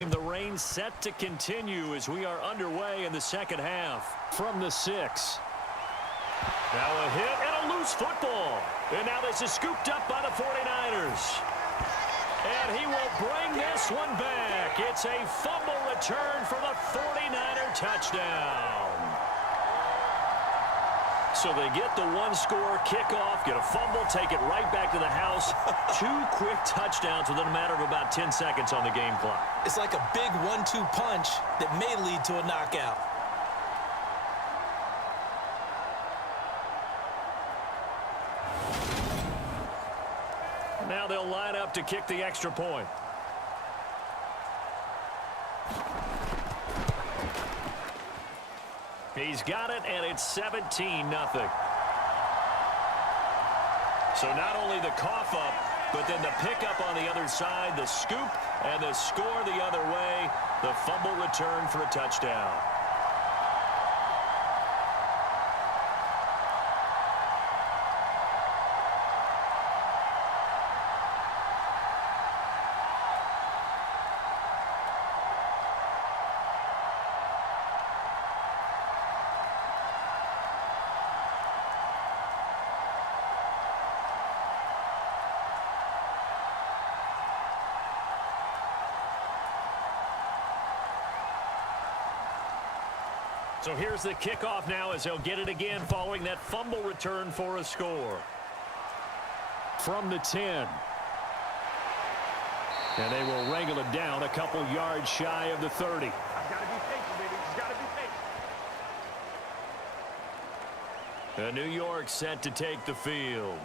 The rain set to continue as we are underway in the second half. From the 6. Now a hit and a loose football. And now this is scooped up by the 49ers. And he will bring this one back. It's a fumble return for the 49er touchdown. So they get the one-score kickoff, get a fumble, take it right back to the house. 2 quick touchdowns within a matter of about 10 seconds on the game clock. It's like a big 1-2 punch that may lead to a knockout. Now they'll line up to kick the extra point. He's got it, and it's 17-0. So not only the cough up, but then the pickup on the other side, the scoop, and the score the other way, the fumble return for a touchdown. So here's the kickoff now as they'll get it again following that fumble return for a score. From the 10. And they will wrangle it down a couple yards shy of the 30. I've got to be patient, baby. Just got to be patient. New York set to take the field.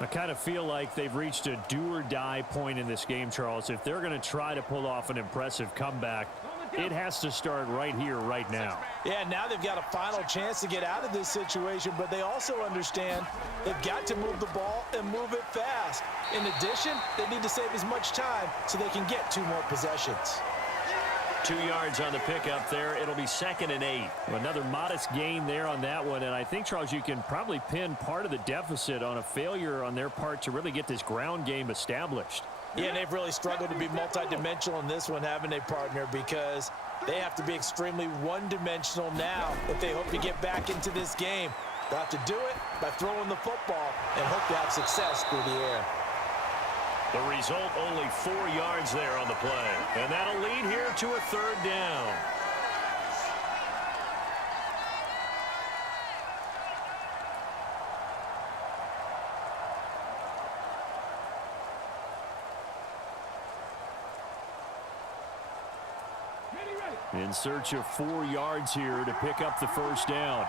I kind of feel like they've reached a do-or-die point in this game, Charles. If they're going to try to pull off an impressive comeback, it has to start right here, right now. Yeah, now they've got a final chance to get out of this situation, but they also understand they've got to move the ball and move it fast. In addition, they need to save as much time so they can get 2 more possessions. 2 yards on the pickup there. It'll be 2nd and 8. Another modest gain there on that one, and I think, Charles, you can probably pin part of the deficit on a failure on their part to really get this ground game established. Yeah, and they've really struggled to be multidimensional in this one, haven't they, partner? Because they have to be extremely one-dimensional now if they hope to get back into this game. They'll have to do it by throwing the football and hope to have success through the air. The result, only 4 yards there on the play. And that'll lead here to a 3rd down. In search of 4 yards here to pick up the 1st down.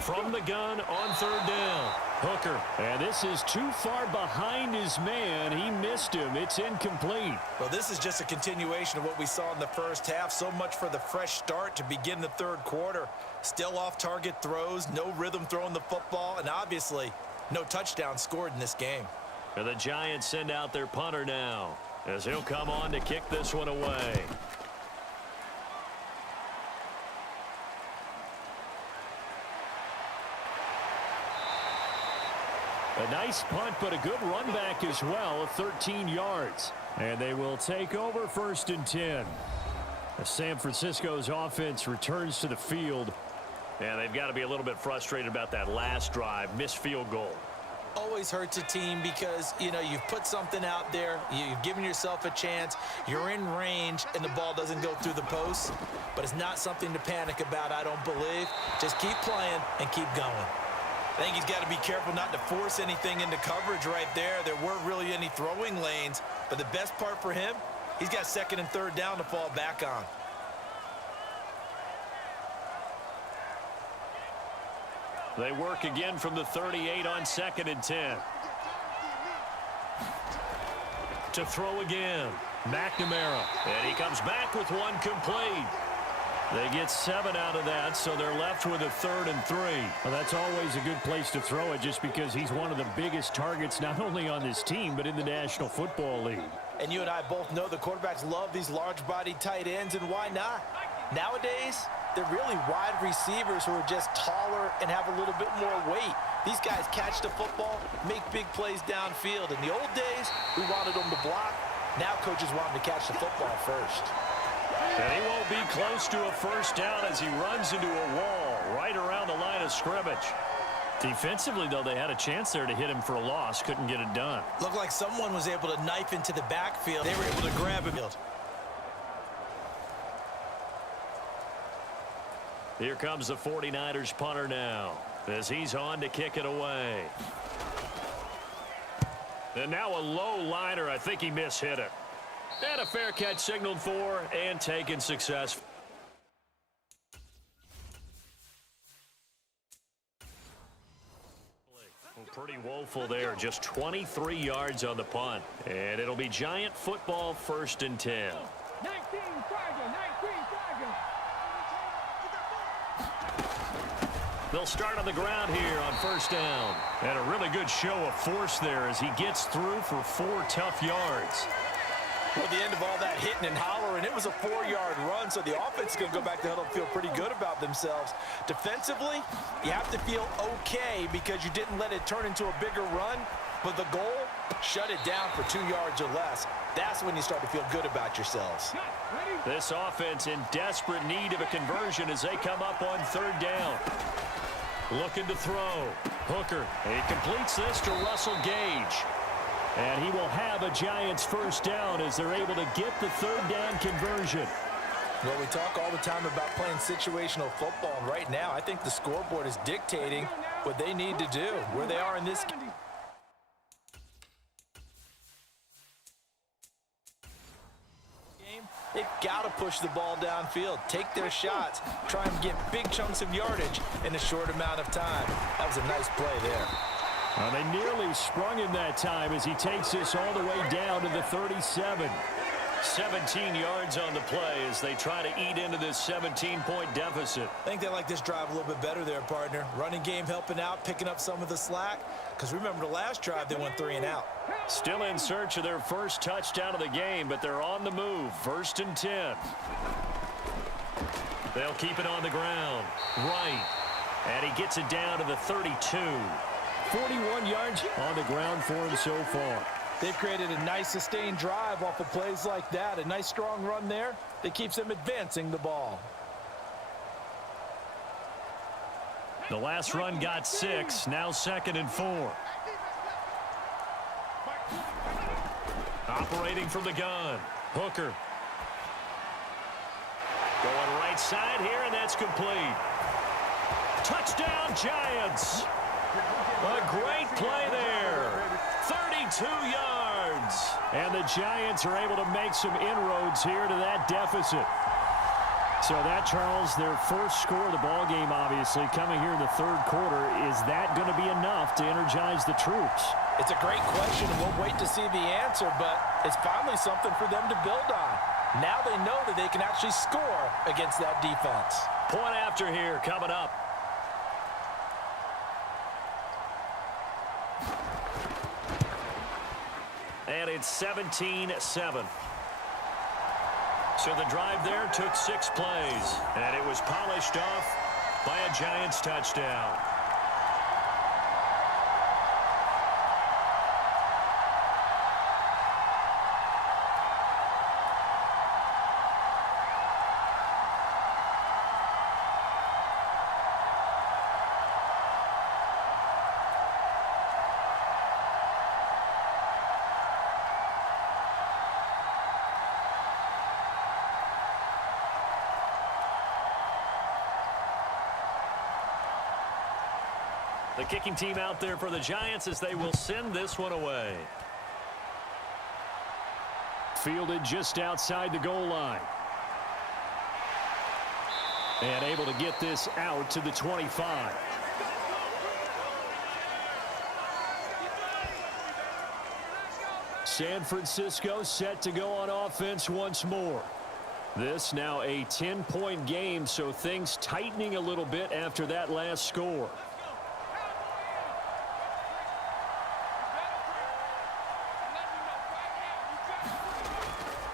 From the gun on 3rd down. Hooker, and this is too far behind his man. He missed him. It's incomplete. Well, this is just a continuation of what we saw in the first half. So much for the fresh start to begin the 3rd quarter. Still off-target throws, no rhythm throwing the football, and obviously no touchdown scored in this game. And the Giants send out their punter now as he'll come on to kick this one away. A nice punt, but a good run back as well of 13 yards. And they will take over 1st and 10. As San Francisco's offense returns to the field. And they've got to be a little bit frustrated about that last drive, missed field goal. Always hurts a team because, you know, you've put something out there, you've given yourself a chance, you're in range, and the ball doesn't go through the post. But it's not something to panic about, I don't believe. Just keep playing and keep going. I think he's got to be careful not to force anything into coverage right there. There weren't really any throwing lanes. But the best part for him, he's got 2nd and 3rd down to fall back on. They work again from the 38 on 2nd and 10. To throw again, McNamara. And he comes back with one complete. They get 7 out of that, so they're left with a 3rd and 3. Well, that's always a good place to throw it just because he's one of the biggest targets not only on this team but in the National Football League. And you and I both know the quarterbacks love these large-bodied tight ends, and why not? Nowadays, they're really wide receivers who are just taller and have a little bit more weight. These guys catch the football, make big plays downfield. In the old days, we wanted them to block. Now coaches want him to catch the football first. And he won't be close to a first down as he runs into a wall right around the line of scrimmage. Defensively, though, they had a chance there to hit him for a loss. Couldn't get it done. Looked like someone was able to knife into the backfield. They were able to grab him. Here comes the 49ers punter now as he's on to kick it away. And now a low liner. I think he mishit it. And a fair catch signaled for and taken successfully. Pretty woeful there. Just 23 yards on the punt. And it'll be Giant football, 1st and 10. 19 Tiger. They'll start on the ground here on 1st down. And a really good show of force there as he gets through for 4 tough yards. Well, at the end of all that hitting and hollering, it was a 4-yard run, so the offense is going to go back to huddle and feel pretty good about themselves. Defensively, you have to feel okay because you didn't let it turn into a bigger run, but the goal, shut it down for 2 yards or less. That's when you start to feel good about yourselves. This offense in desperate need of a conversion as they come up on 3rd down. Looking to throw. Hooker. He completes this to Russell Gage. And he will have a Giants 1st down as they're able to get the 3rd down conversion. Well, we talk all the time about playing situational football, and right now I think the scoreboard is dictating what they need to do, where they are in this game. They've got to push the ball downfield, take their shots, try and get big chunks of yardage in a short amount of time. That was a nice play there. They nearly sprung him that time as he takes this all the way down to the 37. 17 yards on the play as they try to eat into this 17-point deficit. I think they like this drive a little bit better there, partner. Running game helping out, picking up some of the slack. Because remember the last drive, they went 3 and out. Still in search of their first touchdown of the game, but they're on the move. 1st and 10. They'll keep it on the ground. Right. And he gets it down to the 32. 41 yards on the ground for him so far. They've created a nice sustained drive off of plays like that. A nice strong run there that keeps them advancing the ball. The last run got 6. Now 2nd and 4. Operating from the gun. Hooker. Going right side here, and that's complete. Touchdown, Giants. A great play there. 32 yards. And the Giants are able to make some inroads here to that deficit. So that, Charles, their first score of the ballgame, obviously, coming here in the 3rd quarter. Is that going to be enough to energize the troops? It's a great question, and we'll wait to see the answer, but it's finally something for them to build on. Now they know that they can actually score against that defense. Point after here coming up. And it's 17-7. So the drive there took 6 plays, and it was polished off by a Giants touchdown. The kicking team out there for the Giants as they will send this one away. Fielded just outside the goal line. And able to get this out to the 25. San Francisco set to go on offense once more. This now a 10-point game, so things tightening a little bit after that last score.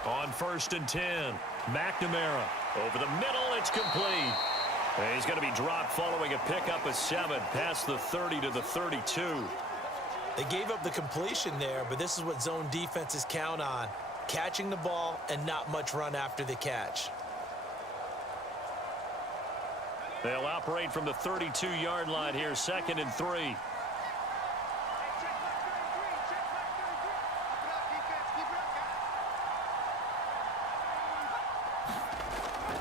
On 1st and 10, McNamara over the middle, it's complete. And he's going to be dropped following a pickup of 7 past the 30 to the 32. They gave up the completion there, but this is what zone defenses count on. catching the ball and not much run after the catch. They'll operate from the 32-yard line here, 2nd and 3.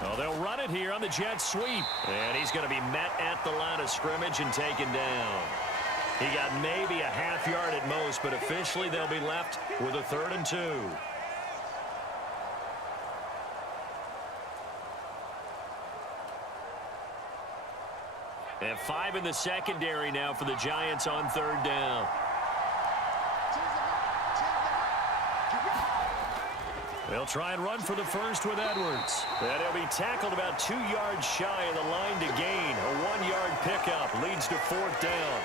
Oh, they'll run it here on the jet sweep. And he's going to be met at the line of scrimmage and taken down. He got maybe a half yard at most, but officially they'll be left with a 3rd and 2. And 5 in the secondary now for the Giants on 3rd down. They'll try and run for the first with Edwards. And he'll be tackled about 2 yards shy of the line to gain. A 1-yard pickup leads to 4th down.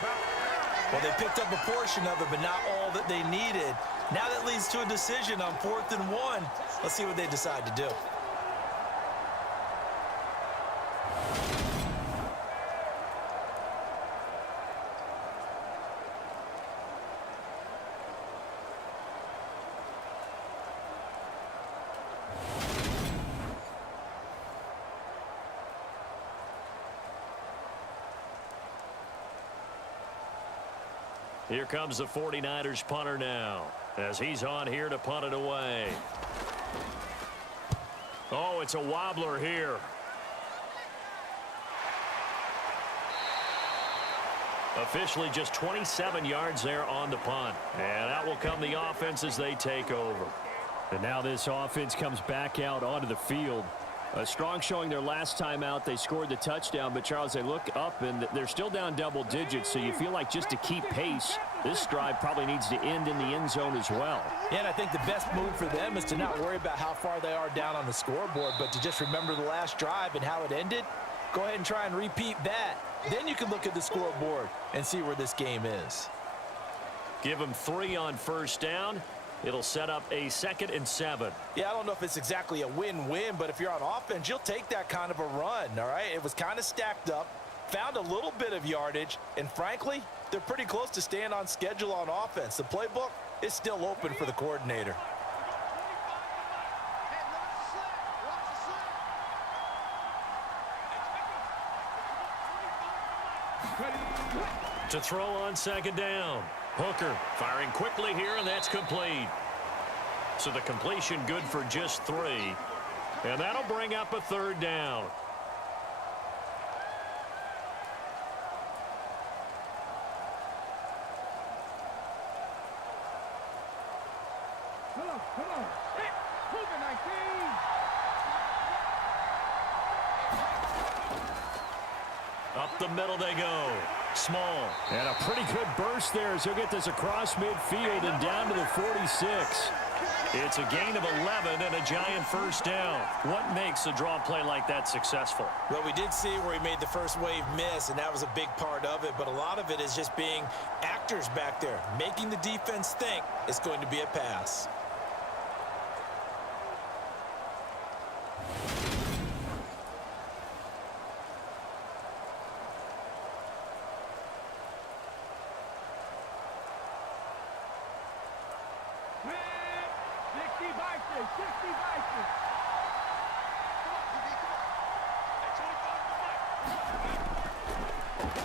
Well, they picked up a portion of it, but not all that they needed. Now that leads to a decision on 4th and 1. Let's see what they decide to do. Here comes the 49ers punter now, as he's on here to punt it away. Oh, it's a wobbler here. Officially just 27 yards there on the punt. And out will come the offense as they take over. And now this offense comes back out onto the field. A strong showing their last time out. They scored the touchdown, but Charles, they look up and they're still down double digits, so you feel like just to keep pace, this drive probably needs to end in the end zone as well. Yeah, and I think the best move for them is to not worry about how far they are down on the scoreboard, but to just remember the last drive and how it ended. Go ahead and try and repeat that. Then you can look at the scoreboard and see where this game is. Give them 3 on 1st down. It'll set up a 2nd and 7. Yeah, I don't know if it's exactly a win-win, but if you're on offense, you'll take that kind of a run, all right? It was kind of stacked up, found a little bit of yardage, and frankly, they're pretty close to staying on schedule on offense. The playbook is still open for the coordinator. To throw on 2nd down. Hooker firing quickly here, and that's complete. So the completion good for just 3. And that'll bring up a 3rd down. Come on. Hit. Move it, 19. Up the middle they go. Small. And a pretty good burst there as he'll get this across midfield and down to the 46. It's a gain of 11 and a Giant 1st down. What makes a draw play like that successful? Well, we did see where he made the first wave miss, and that was a big part of it, but a lot of it is just being actors back there, making the defense think it's going to be a pass.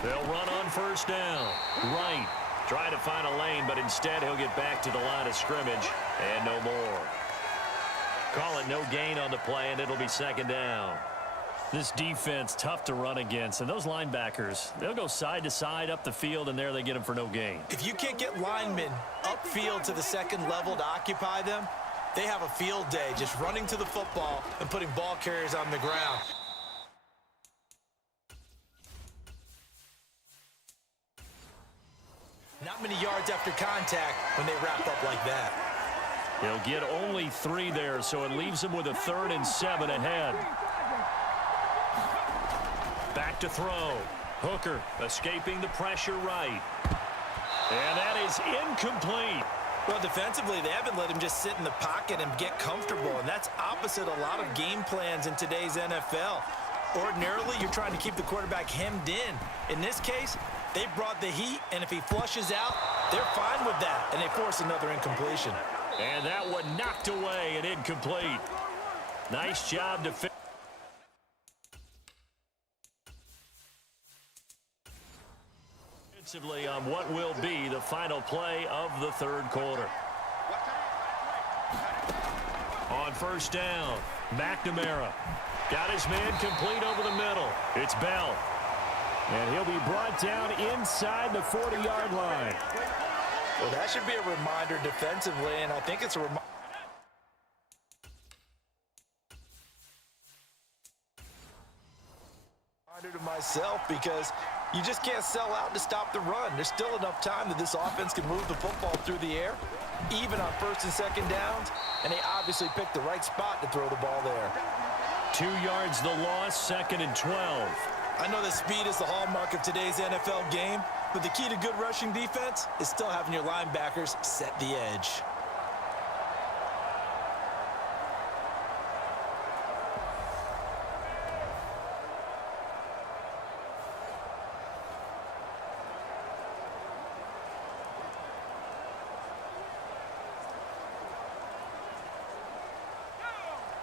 They'll run on 1st down. Right. Try to find a lane, but instead he'll get back to the line of scrimmage and no more. Call it no gain on the play, and it'll be 2nd down. This defense, tough to run against. And those linebackers, they'll go side to side up the field, and there they get them for no gain. If you can't get linemen upfield to the 2nd level to occupy them, they have a field day just running to the football and putting ball carriers on the ground. Not many yards after contact when they wrap up like that. He'll get only 3 there, so it leaves him with a 3rd and 7 ahead. Back to throw. Hooker escaping the pressure right. And that is incomplete. Well, defensively, they haven't let him just sit in the pocket and get comfortable, and that's opposite a lot of game plans in today's NFL. Ordinarily, you're trying to keep the quarterback hemmed in. In this case, they brought the heat, and if he flushes out, they're fine with that, and they force another incompletion. And that one knocked away and incomplete. Nice job defensively on what will be the final play of the third quarter. On first down, McNamara got his man complete over the middle. It's Bell. And he'll be brought down inside the 40-yard line. Well, that should be a reminder defensively, and I think it's a reminder to myself, because you just can't sell out to stop the run. There's still enough time that this offense can move the football through the air, even on first and second downs, and they obviously picked the right spot to throw the ball there. 2 yards the loss, 2nd and 12. I know that speed is the hallmark of today's NFL game, but the key to good rushing defense is still having your linebackers set the edge.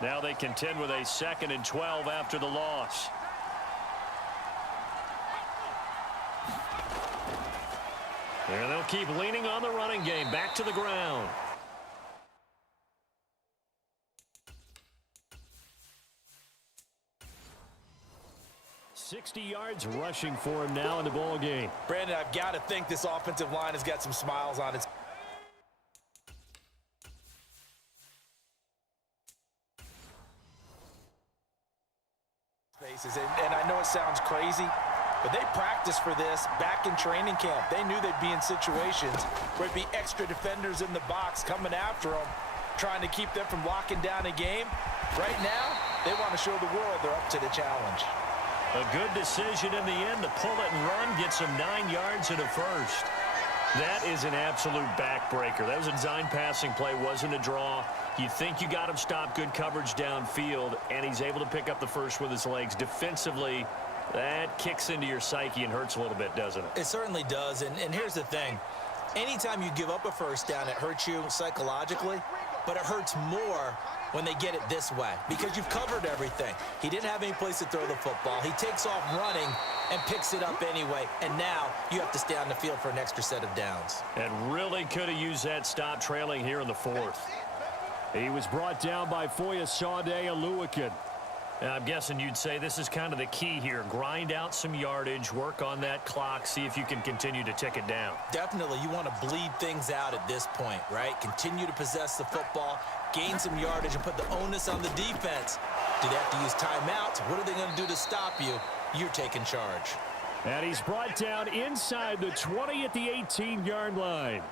Now they contend with a 2nd and 12 after the loss. And they'll keep leaning on the running game. Back to the ground. $60 yards rushing for him now in the ball game. Brandon, I've got to think this offensive line has got some smiles on its faces. And I know it sounds crazy, but they practiced for this back in training camp. They knew they'd be in situations where it'd be extra defenders in the box coming after them, trying to keep them from locking down a game. Right now, they want to show the world they're up to the challenge. A good decision in the end to pull it and run, get some 9 yards and a first. That is an absolute backbreaker. That was a design passing play, wasn't a draw. You think you got him stopped, good coverage downfield, and he's able to pick up the first with his legs. Defensively, that kicks into your psyche and hurts a little bit, doesn't it? It certainly does, and here's the thing. Anytime you give up a first down, it hurts you psychologically, but it hurts more when they get it this way because you've covered everything. He didn't have any place to throw the football. He takes off running and picks it up anyway, and now you have to stay on the field for an extra set of downs. And really could have used that stop trailing here in the fourth. He was brought down by Foyesade Aluakin. I'm guessing you'd say this is kind of the key here. Grind out some yardage, work on that clock, see if you can continue to tick it down. Definitely, you want to bleed things out at this point, right? Continue to possess the football, gain some yardage, and put the onus on the defense. Do they have to use timeouts? What are they going to do to stop you? You're taking charge. And he's brought down inside the 20 at the 18-yard line.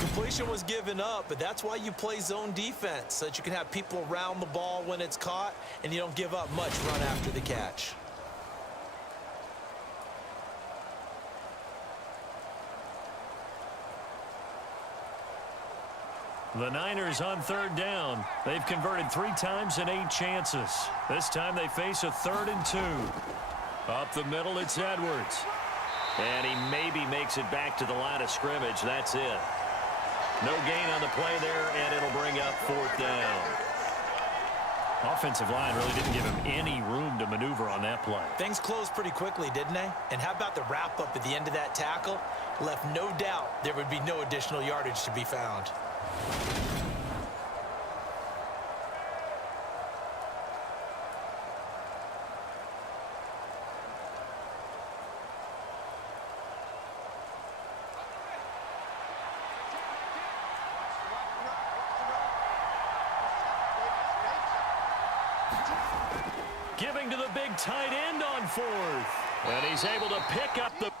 Completion was given up, but that's why you play zone defense, so that you can have people around the ball when it's caught, and you don't give up much run after the catch. The Niners on third down. They've converted 3 times in 8 chances. This time they face a 3rd and 2. Up the middle, it's Edwards. And he maybe makes it back to the line of scrimmage. That's it. No gain on the play there, and it'll bring up 4th down. Offensive line really didn't give him any room to maneuver on that play. Things closed pretty quickly, didn't they? And how about the wrap-up at the end of that tackle? Left no doubt there would be no additional yardage to be found. Giving to the big tight end on 4th. And he's able to pick up the...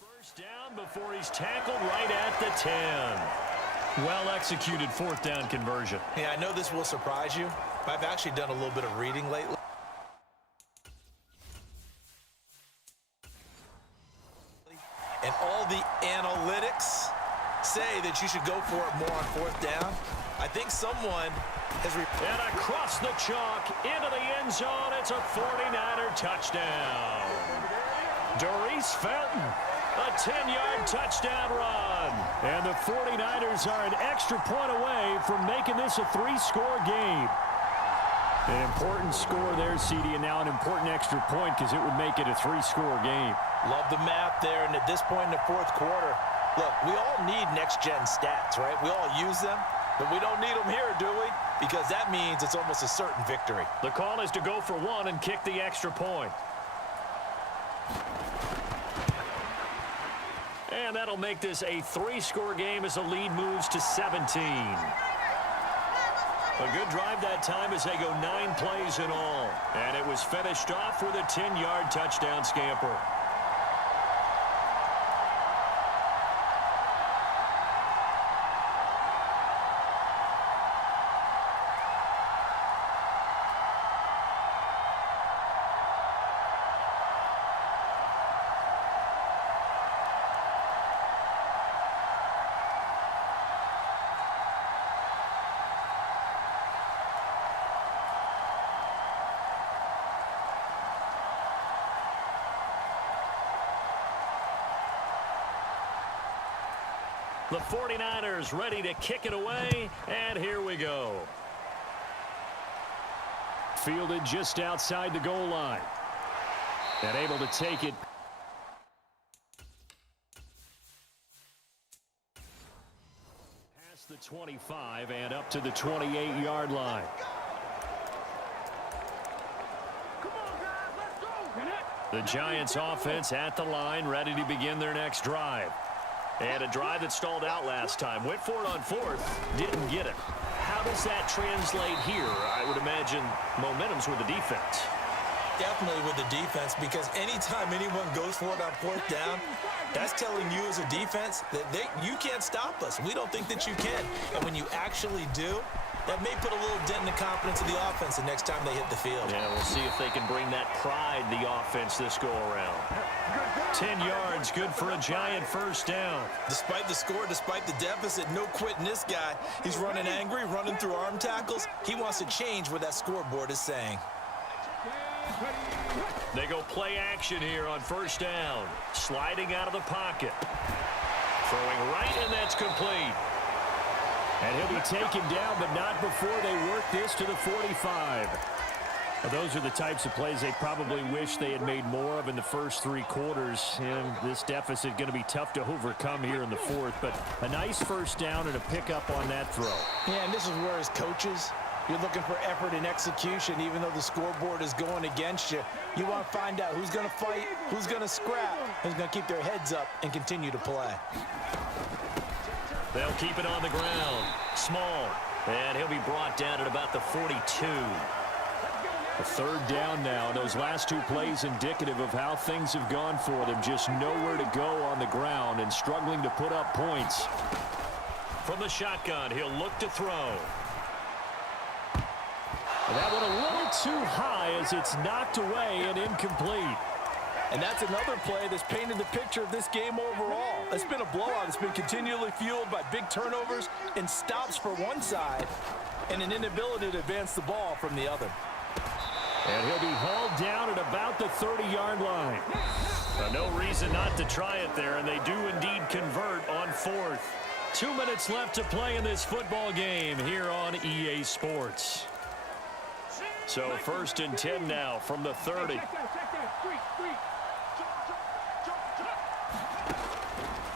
First down before he's tackled right at the 10. Well-executed 4th down conversion. Yeah, I know this will surprise you. I've actually done a little bit of reading lately. And all the analytics say that you should go for it more on 4th down. I think someone has... And across the chalk, into the end zone, it's a 49er touchdown. Doris Felton A 10-yard touchdown run. And the 49ers are an extra point away from making this a 3-score game. An important score there, CD, and now an important extra point because it would make it a 3-score game. Love the math there, and at this point in the fourth quarter, look, we all need next-gen stats, right? We all use them, but we don't need them here, do we? Because that means it's almost a certain victory. The call is to go for one and kick the extra point. And that'll make this a 3-score game as the lead moves to 17. A good drive that time as they go 9 plays in all. And it was finished off with a 10-yard touchdown scamper. The 49ers ready to kick it away, and here we go. Fielded just outside the goal line. And able to take it. Past the 25 and up to the 28-yard line. Come on, guys, let's go. The Giants offense at the line, ready to begin their next drive. And a drive that stalled out last time. Went for it on fourth, didn't get it. How does that translate here? I would imagine momentum's with the defense. Definitely with the defense, because anytime anyone goes for it on fourth down, that's telling you as a defense that you can't stop us. We don't think that you can. And when you actually do, that may put a little dent in the confidence of the offense the next time they hit the field. Yeah, we'll see if they can bring that pride, the offense, this go-around. 10 yards, good for a Giant first down. Despite the score, despite the deficit, no quitting this guy. He's running angry, running through arm tackles. He wants to change what that scoreboard is saying. They go play action here on first down. Sliding out of the pocket. Throwing right, and that's complete. And he'll be taken down, but not before they work this to the 45. Well, those are the types of plays they probably wish they had made more of in the first 3 quarters. And this deficit going to be tough to overcome here in the fourth. But a nice first down and a pickup on that throw. Yeah, and this is where as coaches, you're looking for effort and execution, even though the scoreboard is going against you. You want to find out who's going to fight, who's going to scrap, who's going to keep their heads up and continue to play. They'll keep it on the ground. Small. And he'll be brought down at about the 42. A third down now. Those last 2 plays indicative of how things have gone for them. Just nowhere to go on the ground and struggling to put up points. From the shotgun, he'll look to throw. That one a little too high as it's knocked away and incomplete. And that's another play that's painted the picture of this game overall. It's been a blowout. It's been continually fueled by big turnovers and stops for one side and an inability to advance the ball from the other. And he'll be hauled down at about the 30-yard line. No reason not to try it there, and they do indeed convert on fourth. 2 minutes left to play in this football game here on EA Sports. So first and 10 now from the 30.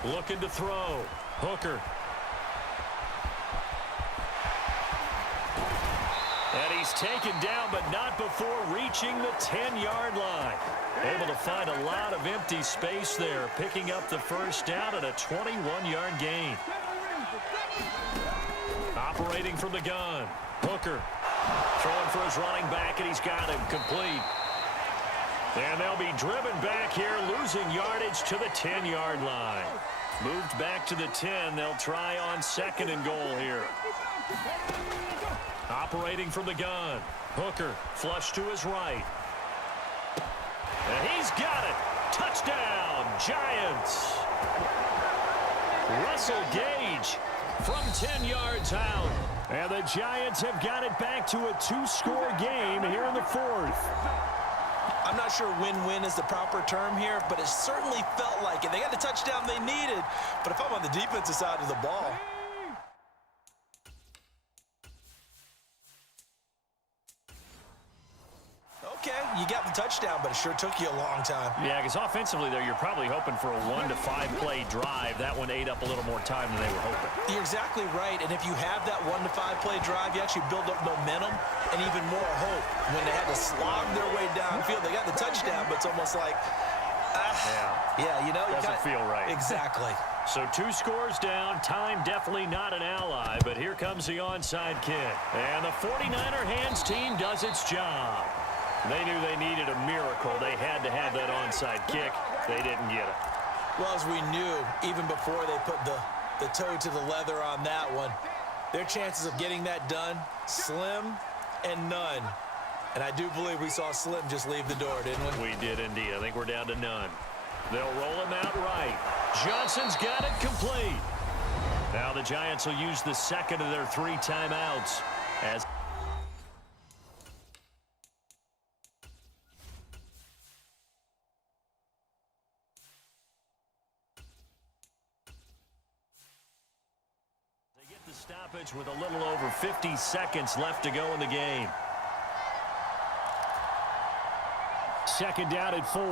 Looking to throw. Hooker. And he's taken down, but not before reaching the 10-yard line. Able to find a lot of empty space there, picking up the first down at a 21-yard gain. Operating from the gun. Hooker. Throwing for his running back, and he's got him complete. And they'll be driven back here, losing yardage to the 10-yard line. Moved back to the 10. They'll try on second and goal here. Operating from the gun. Hooker, flush to his right. And he's got it. Touchdown, Giants. Russell Gage from 10 yards out. And the Giants have got it back to a 2-score game here in the fourth. I'm not sure win-win is the proper term here, but it certainly felt like it. They got the touchdown they needed, but if I'm on the defensive side of the ball, okay, you got the touchdown, but it sure took you a long time. Yeah, because offensively there, you're probably hoping for a 1 to 5 play drive. That one ate up a little more time than they were hoping. You're exactly right, and if you have that 1 to 5 play drive, you actually build up momentum and even more hope. When they had to slog their way downfield, they got the touchdown, but it's almost like, yeah, you know. Doesn't feel right. Exactly. So 2 scores down. Time definitely not an ally, but here comes the onside kick. And the 49er hands team does its job. They knew they needed a miracle. They had to have that onside kick. They didn't get it. Well, as we knew, even before they put the toe to the leather on that one, their chances of getting that done, slim and none. And I do believe we saw Slim just leave the door, didn't we? We did indeed. I think we're down to none. They'll roll him out right. Johnson's got it complete. Now the Giants will use the second of their 3 timeouts as they get the stoppage with a little over 50 seconds left to go in the game. Second down at 4.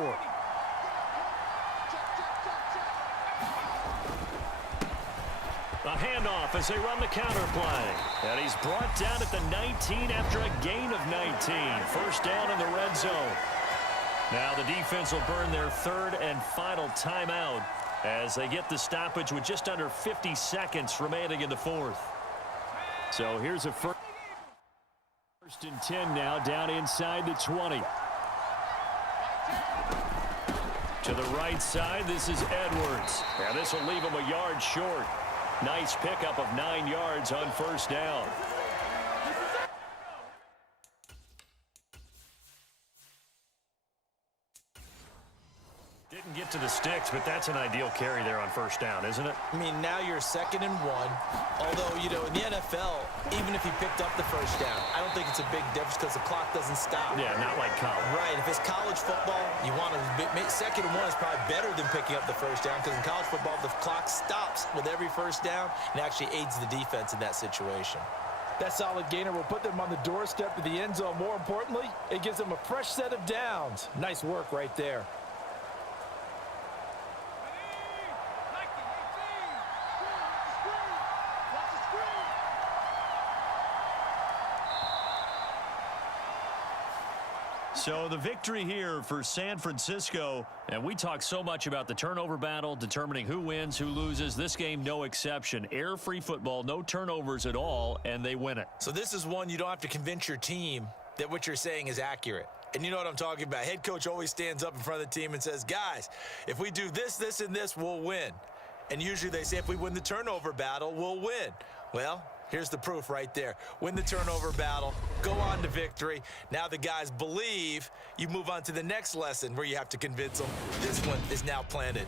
A handoff as they run the counter play. And he's brought down at the 19 after a gain of 19. First down in the red zone. Now the defense will burn their 3rd and final timeout as they get the stoppage with just under 50 seconds remaining in the 4th. So here's a first and 10 now down inside the 20. To the right side, this is Edwards. Now this will leave him a yard short. Nice pickup of 9 yards on first down. Didn't get to the sticks, but that's an ideal carry there on first down, isn't it? I mean, now you're 2nd and 1. Although, you know, in the NFL, even if you picked up the first down, I don't think it's a big difference because the clock doesn't stop. Yeah, not like college. Right. If it's college football, you want to 2nd and 1 is probably better than picking up the first down because in college football, the clock stops with every first down and actually aids the defense in that situation. That solid gainer will put them on the doorstep of the end zone. More importantly, it gives them a fresh set of downs. Nice work right there. So the victory here for San Francisco, and we talk so much about the turnover battle, determining who wins, who loses. This game, no exception. Air-free football, no turnovers at all, and they win it. So this is one you don't have to convince your team that what you're saying is accurate. And you know what I'm talking about. Head coach always stands up in front of the team and says, guys, if we do this, this, and this, we'll win. And usually they say if we win the turnover battle, we'll win. Well, here's the proof right there. Win the turnover battle, go on to victory. Now the guys believe. You move on to the next lesson where you have to convince them. This one is now planted.